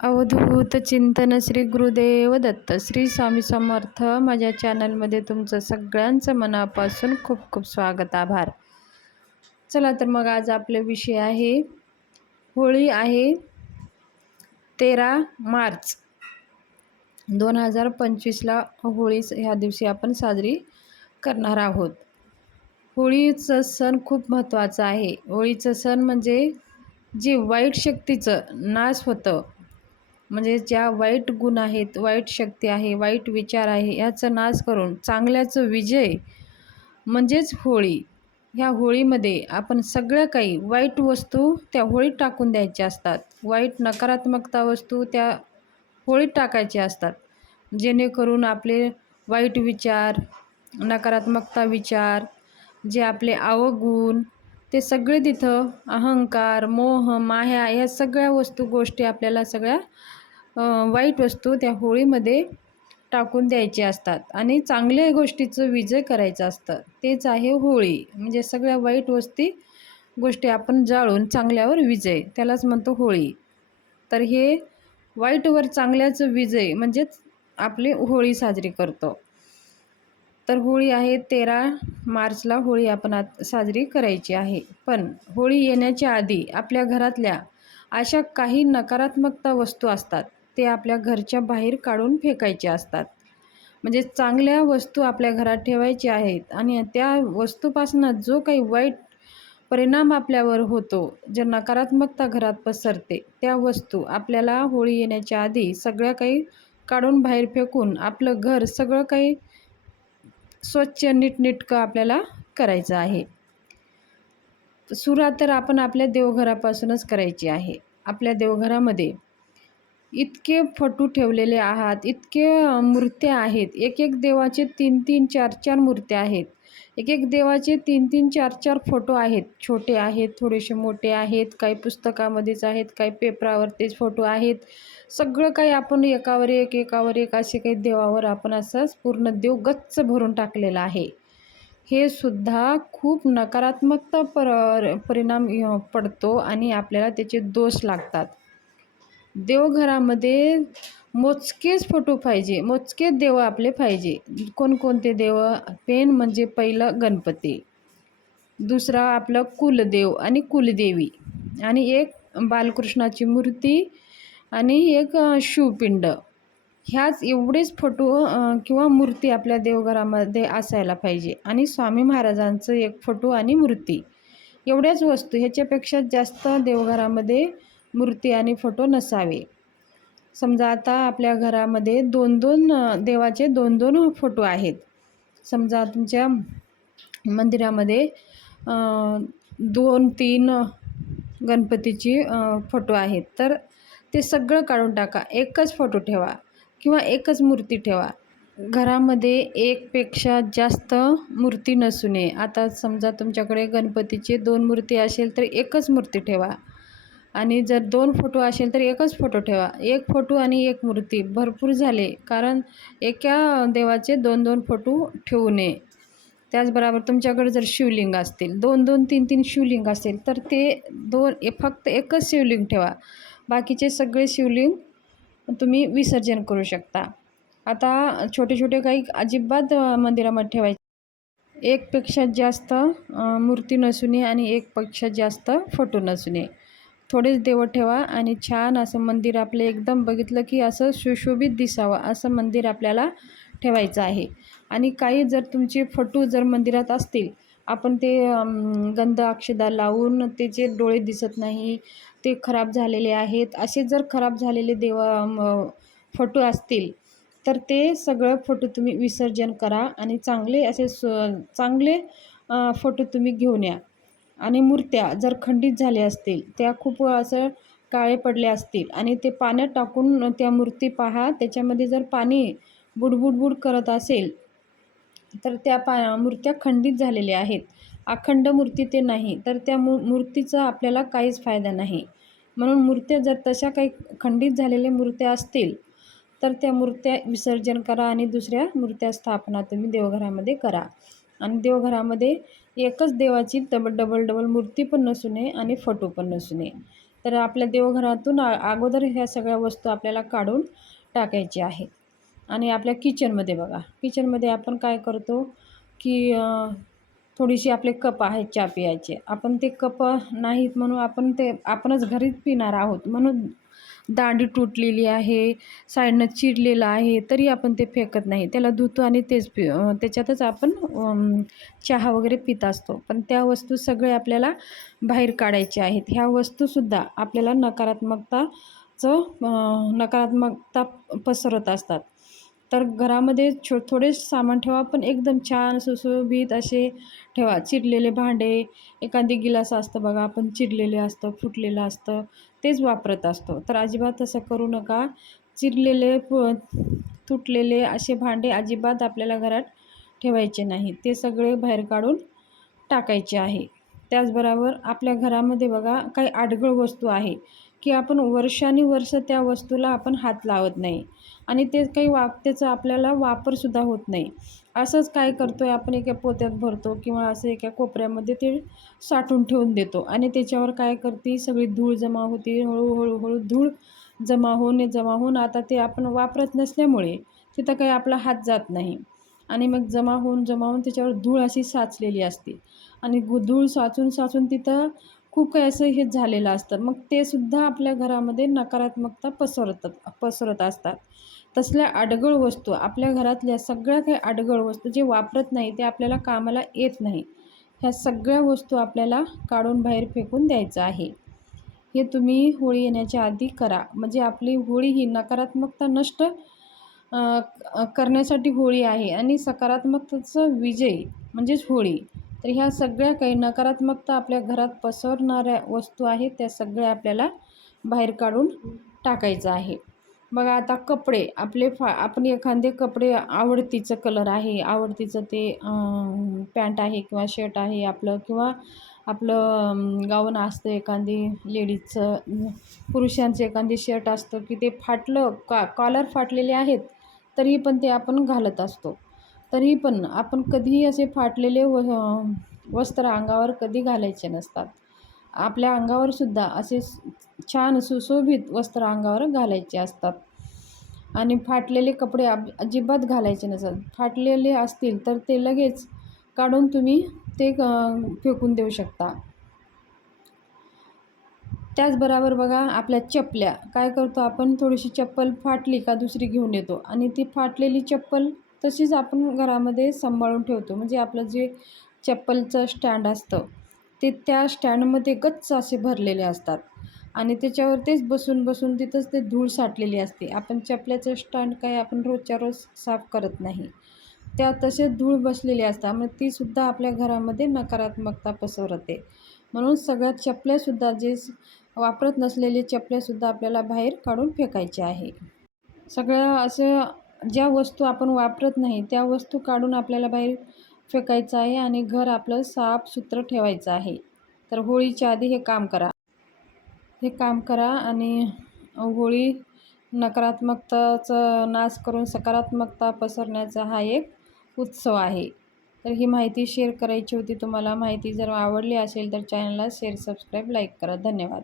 अवधूत चिंतन श्री गुरुदेव दत्त. श्री स्वामी समर्थ माझ्या चॅनलमध्ये तुमचं सगळ्यांचं मनापासून खूप खूप स्वागत आभार. चला तर मग आज आपला विषय आहे होळी आहे तेरा मार्च. दोन हजार पंचवीसला होळी ह्या दिवशी आपण साजरी करणार आहोत. होळीचं सण खूप महत्त्वाचा आहे. होळीचं सण म्हणजे जे वाईट शक्तीचं नाश होतं म्हणजे ज्या वाईट गुण आहेत वाईट शक्ती आहे वाईट विचार आहे याचा नाश करून चांगल्याचं विजय म्हणजेच होळी. ह्या होळीमध्ये आपण सगळ्या काही वाईट वस्तू त्या होळीत टाकून द्यायच्या असतात. वाईट नकारात्मकता वस्तू त्या होळीत टाकायच्या असतात. जेणेकरून आपले वाईट विचार नकारात्मकता विचार जे आपले अवगुण ते सगळे तिथं अहंकार मोह माया ह्या सगळ्या वस्तू गोष्टी आपल्याला सगळ्या वाईट वस्तू त्या होळीमध्ये टाकून द्यायचे असतात. आणि चांगल्या गोष्टीचं विजय करायचं असतं. तेच आहे होळी. म्हणजे सगळ्या वाईट वस्ती गोष्टी आपण जाळून चांगल्यावर विजय. त्यालाच म्हणतो होळी. तर हे वाईटवर चांगल्याचं विजय म्हणजेच आपली होळी साजरी करतो. तर होळी आहे तेरा मार्चला होळी आपण आत साजरी करायची आहे. पण होळी येण्याच्या आधी आपल्या घरातल्या अशा काही नकारात्मकता वस्तू असतात ते आपल्या घरच्या बाहेर काढून फेकायचे असतात. म्हणजे चांगल्या वस्तू आपल्या घरात ठेवायच्या आहेत आणि त्या वस्तूपासून जो काही वाईट परिणाम आपल्यावर होतो जे नकारात्मकता घरात पसरते त्या वस्तू आपल्याला होळी येण्याच्या आधी सगळ्या काही काढून बाहेर फेकून आपलं घर सगळं काही स्वच्छ नीटनेटकं आपल्याला करायचं आहे. सुरुवात तर आपण आपल्या देवघरापासूनच करायची आहे. आपल्या देवघरामध्ये इतके फटू ठेवलेले आहात इतके मूर्त्या आहेत एक एक देवाचे तीन तीन चार चार मूर्त्या आहेत. एक एक देवाचे तीन तीन चार चार फोटो आहेत. छोटे आहेत थोडेसे मोठे आहेत काही पुस्तकामध्येच आहेत काही पेपरावरतीच फोटो आहेत. सगळं काही आपण एकावर एक एकावर एक असे काही देवावर आपण असंच पूर्ण देव गच्च भरून टाकलेला आहे. हे सुद्धा खूप नकारात्मकता पर परिणाम पडतो आणि आपल्याला त्याचे दोष लागतात. देवघरामध्ये मोजकेच फोटो पाहिजे मोजकेच देव आपले पाहिजे. कोणकोणते देव? पेन म्हणजे पहिलं गणपती दुसरा आपलं कुलदेव आणि कुलदेवी आणि एक बालकृष्णाची मूर्ती आणि एक शिवपिंड. ह्याच एवढेच फोटो किंवा मूर्ती आपल्या देवघरामध्ये असायला पाहिजे आणि स्वामी महाराजांचं एक फोटो आणि मूर्ती. एवढ्याच वस्तू ह्याच्यापेक्षा जास्त देवघरामध्ये मूर्ती आणि फोटो नसावे. समजा आता आपल्या घरामध्ये दोन दोन देवाचे दोन दोन फोटो आहेत. समजा तुमच्या मंदिरामध्ये दोन तीन गणपतीची फोटो आहेत. तर ते सगळं काढून टाका. एकच फोटो ठेवा किंवा एकच मूर्ती ठेवा. घरामध्ये एकपेक्षा जास्त मूर्ती नसू नये. आता समजा तुमच्याकडे गणपतीचे दोन मूर्ती असेल तर एकच मूर्ती ठेवा. आणि जर दोन फोटो असेल तर एकच फोटो ठेवा. एक फोटो आणि एक मूर्ती भरपूर झाले कारण एका देवाचे दोन दोन फोटो ठेवू नये. त्याचबरोबर तुमच्याकडे जर शिवलिंग असतील दोन दोन तीन तीन शिवलिंग असेल तर ते दोन ए फक्त एकच शिवलिंग ठेवा. बाकीचे सगळे शिवलिंग तुम्ही विसर्जन करू शकता. आता छोटे छोटे काही अजिबात मंदिरामध्ये ठेवायचे. एकपेक्षा जास्त मूर्ती नसू नये आणि एकपेक्षा जास्त फोटो नसू नये थोडेच देव ठेवा आणि छान असं मंदिर आपलं एकदम बघितलं की असं सुशोभित दिसावं असं मंदिर आपल्याला ठेवायचं आहे. आणि काही जर तुमचे फोटो जर मंदिरात असतील आपण ते गंध अक्षदा लावून त्याचे डोळे दिसत नाही ते खराब झालेले आहेत असे जर खराब झालेले देवा फोटो असतील तर ते सगळं फोटो तुम्ही विसर्जन करा आणि चांगले असे चांगले फोटो तुम्ही घेऊन या. आणि मूर्त्या जर खंडित झाल्या असतील त्या खूप असं काळे पडले असतील आणि ते पाण्यात टाकून त्या मूर्ती पहा त्याच्यामध्ये जर पाणी बुडबुडबुड करत असेल तर त्या पा मूर्त्या खंडित झालेल्या आहेत. अखंड मूर्ती ते नाही तर त्या मू मूर्तीचा आपल्याला काहीच फायदा नाही. म्हणून मूर्त्या जर तशा काही खंडित झालेल्या मूर्त्या असतील तर त्या मूर्त्या विसर्जन करा आणि दुसऱ्या मूर्त्या स्थापना तुम्ही देवघरामध्ये करा. आणि देवघरामध्ये एकच देवाची डबल डबल डबल मूर्ती पण नसू नये आणि फोटो पण नसू नये. तर आपल्या देवघरातून अगोदर ह्या सगळ्या वस्तू आपल्याला काढून टाकायच्या आहेत. आणि आपल्या किचनमध्ये बघा किचनमध्ये आपण काय करतो की थोडीशी आपले कप आहेत चहा प्यायचे आपण ते कप नाहीत म्हणून आपण ते आपणच घरीच पिणार आहोत म्हणून दांडी तुटलेली आहे साईडनं चिरलेलं आहे तरी आपण ते फेकत नाही. त्याला धुतो आणि तेच पि त्याच्यातच आपण चहा वगैरे पित असतो. पण त्या वस्तू सगळे आपल्याला बाहेर काढायच्या आहेत. ह्या वस्तूसुद्धा आपल्याला नकारात्मकताचं नकारात्मकता पसरत असतात. तर घरामध्ये छो थोडे सामान ठेवा पण एकदम छान सुशोभित असे ठेवा. चिरलेले भांडे एखादी गिलास असतं बघा आपण चिरलेले असतं फुटलेलं असतं तेच वापरत असतो. तर अजिबात तसं करू नका. चिरलेले प तुटलेले असे भांडे अजिबात आपल्याला घरात ठेवायचे नाही. ते सगळे बाहेर काढून टाकायचे आहे. त्याचबरोबर आपल्या घरामध्ये बघा काही आडगळ वस्तू आहे. की आपण वर्षानुवर्ष त्या वस्तूला आपण हात लावत नाही. आणि ते काही वाप त्याचा आपल्याला वापरसुद्धा होत नाही. असंच काय करतो आहे आपण एका पोत्यात भरतो किंवा असं एका कोपऱ्यामध्ये ते साठवून ठेवून देतो. आणि त्याच्यावर काय करते सगळी धूळ जमा होते हळूहळू हळू धूळ जमा होऊन जमा होऊन आता ते आपण वापरत नसल्यामुळे तिथं काही आपला हात जात नाही. आणि मग जमा होऊन जमा होऊन त्याच्यावर धूळ अशी साचलेली असते. आणि धूळ साचून साचून तिथं खूप काही असं हे झालेलं असतं. मग ते सुद्धा आपल्या घरामध्ये नकारात्मकता पसरतात पसरत असतात. तसल्या अडगळ वस्तू आपल्या घरातल्या सगळ्या काही अडगळ वस्तू जे वापरत नाही ते आपल्याला कामाला येत नाही. ह्या सगळ्या वस्तू आपल्याला काढून बाहेर फेकून द्यायचं आहे. हे तुम्ही होळी येण्याच्या आधी करा. म्हणजे आपली होळी ही नकारात्मकता नष्ट करण्यासाठी होळी आहे. आणि सकारात्मकतेचं विजय म्हणजेच होळी. तर ह्या सगळ्या काही नकारात्मकता आपल्या घरात पसरणाऱ्या वस्तू आहेत त्या सगळ्या आपल्याला बाहेर काढून टाकायचं आहे. बघा आता कपडे आपले फा आपण एखादे कपडे आवडतीचं कलर आहे आवडतीचं ते पॅन्ट आहे किंवा शर्ट आहे आपलं किंवा आपलं गाऊन असतं एखादी लेडीजचं पुरुषांचं एखादी शर्ट असतं की ते फाटलं का कॉलर फाटलेले आहेत तरी पण ते आपण घालत असतो. तरी पण आपण कधीही असे फाटलेले व वस्त्र अंगावर कधी घालायचे नसतात. आपल्या अंगावर सुद्धा असे छान सुशोभित वस्त्र अंगावर घालायचे असतात. आणि फाटलेले कपडे अब अजिबात घालायचे नसतात. फाटलेले असतील तर ते लगेच काढून तुम्ही ते फेकून देऊ शकता. त्याचबरोबर बघा आपल्या चपल्या काय करतो आपण? थोडीशी चप्पल फाटली का दुसरी घेऊन येतो. आणि ती फाटलेली चप्पल तशीच आपण घरामध्ये सांभाळून ठेवतो. म्हणजे आपलं जे चप्पलचं स्टँड असतं ते त्या स्टँडमध्ये गच्च असे भरलेले असतात. आणि त्याच्यावर तेच बसून बसून तिथंच ते धूळ साठलेली असते. आपण चपल्याचं स्टँड काय आपण रोजच्या रोज साफ करत नाही. त्या तसेच धूळ बसलेली असतात मग तीसुद्धा आपल्या घरामध्ये नकारात्मकता पसरते म्हणून सगळ्यात चपल्यासुद्धा जे वापरत नसलेले चपल्यासुद्धा आपल्याला बाहेर काढून फेकायचे आहे. सगळ्या असं ज्या वस्तू आपण वापरत नाही त्या वस्तू काढून आपल्याला बाहेर फेकायचं आहे आणि घर आपलं साफसुथरं ठेवायचं आहे. तर होळीच्या आधी हे काम करा. हे काम करा आणि होळी नकारात्मकताचा नाश करून सकारात्मकता पसरण्याचा हा एक उत्सव आहे. तर ही माहिती शेअर करायची होती तुम्हाला. माहिती जर आवडली असेल तर चॅनलला शेअर सबस्क्राईब लाईक करा. धन्यवाद.